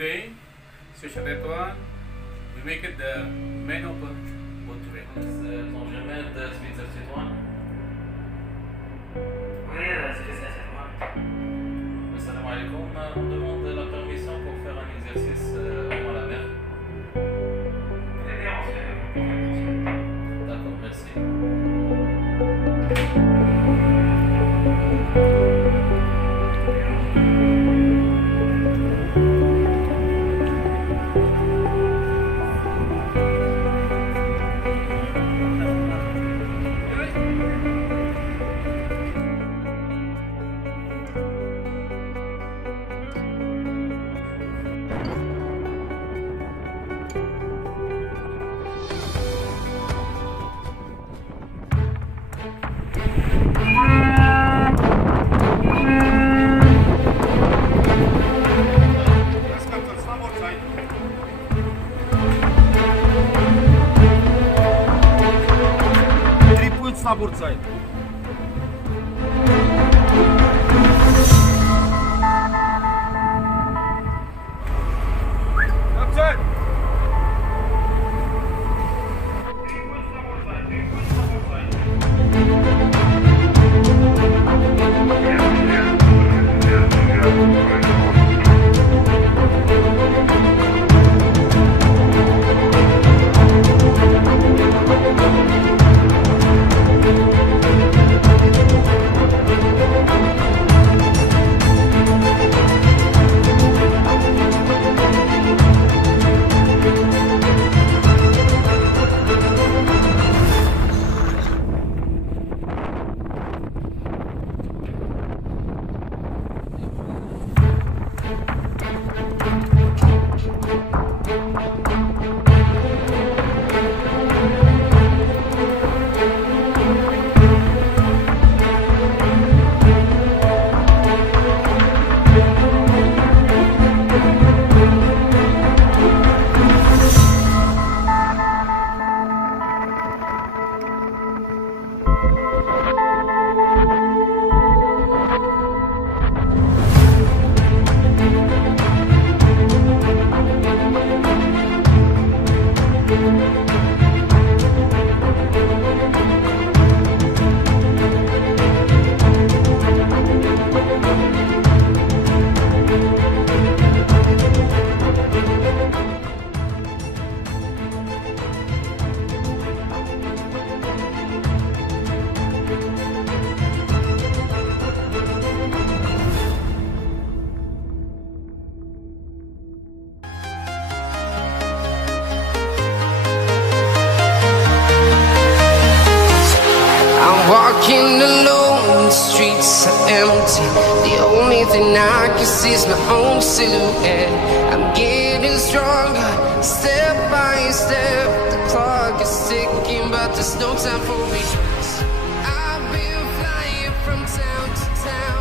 today, especially that one, we make it the main overboat today. Assalamu alaikum, on demande la permission pour faire un exercice à la mer. D'accord, merci. Starboard side. Captain! Walking alone, the streets are empty. The only thing I can see is my own silhouette. I'm getting stronger, step by step. The clock is ticking, but there's no time for me. I've been flying from town to town.